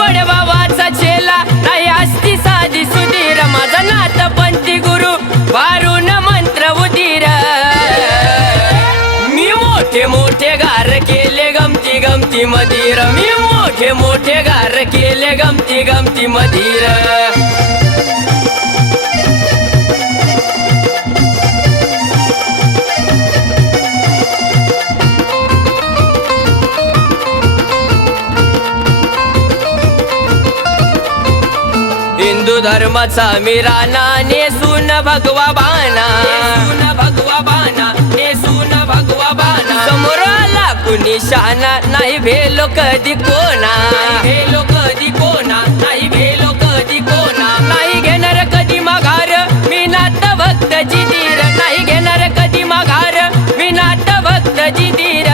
बड्या बाबाचा चेला नाही असती साधी सुधीर माझा नाथ पंथी गुरु वारून मंत्र उदीर मी मोठे मोठे गार केले गमती गमती मधीर मी मोठे मोठे गार केले गमती गमती मधीर हिंदू धर्माचा मीराना नेसून भगवा बाणा नेसून भगवा बाणा समोर आला कुणी शहाणा नाही भेलो कधी कोणा भेलो कधी कोणा नाही भेलो कधी कोणा नाही घेणार कधी माघार मी नाथ भक्त जिधीर नाही घेणार कधी माघार मी नाथ भक्त जिधीर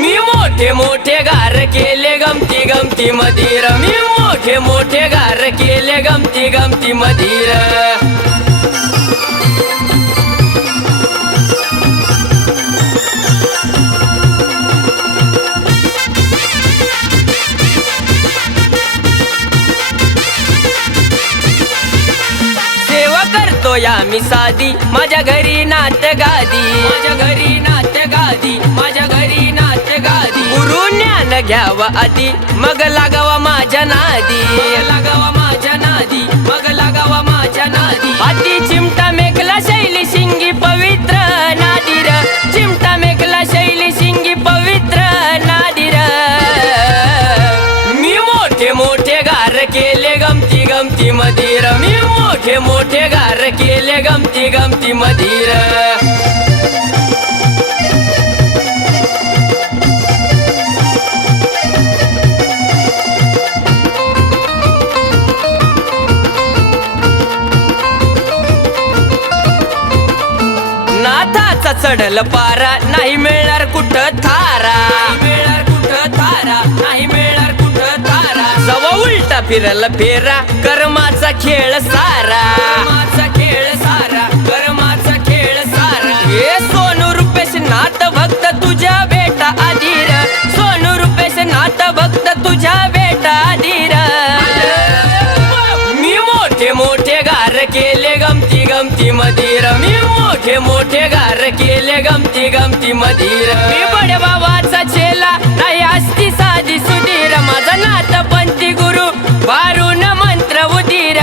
मी मोठे मोठे गार केले गमती गमती मधीर मी मोठे मोठे गार केले गमती गमती मधीर सेवा करतो या मी साधी माझ्या घरी नाथ गादी माझ्या घरी नाथ गादी माझ्या घरी नाथ गादी गुरु ज्ञान घ्यावा आधी मग लागावा माझ्या नादी लागावा माझ्या नादी मग लागावा माझ्या नादी हाती चिमटा मेकला शैली शिंगी पवित्र नादीर चिमटा मेकला शैली शिंगी पवित्र नादीर मी मोठे मोठे गार केले गमती गमती मधीर मी मोठे मोठे गार केले गमती गमती मधीर नाथाचा चढल पारा नाही मिळणार कुठं थारा मिळणार कुठं थारा नाही मिळणार कुठं थारा जवा उलटा फिरल फेरा कर्माचा खेळ सारा कर्माचा खेळ सारा कर्माचा खेळ सारा हे सोनू रुपेश नाथ भक्त तुझ्या बेटा आधीर सोनू रुपेश नाथ भक्त तुझ्या बेटा आधीर मी मोठे मोठे गार केले गमती गमती मधीर मी मोठे मोठे गार केले गमती गमती मधीर मी बड्या बाबाचा चेला नाही असती साधी सुधीर माझा नाथ पंथी गुरु वारून मंत्र उदीर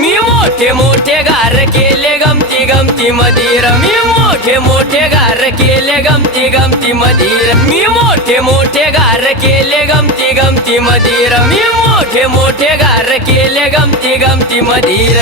मी मोठे मोठे गार केले गमती गमती मधीर मी मोठे मोठे गार केले गमती गमती मधीर मी मोठे मोठे गार केले गमती गमती मधीर मी मोठे मोठे गार केले गमती गमती मधीर